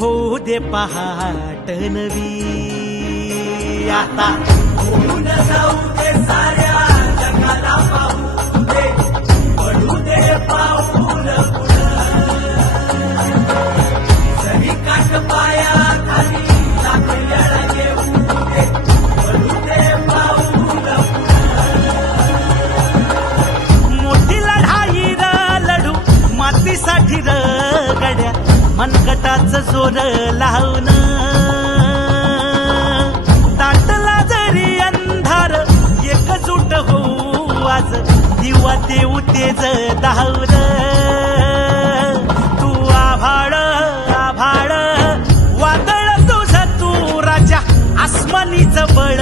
होऊ दे पहाट नवी. आता जाऊ दे मनगटाच जोर लावून ताटला जरी अंधार एकजूट होऊ आज. दिवा ते उतेज धावलं तू आभाळ आभाळ. वादळ तुझ तू राजा. आसमानीच बळ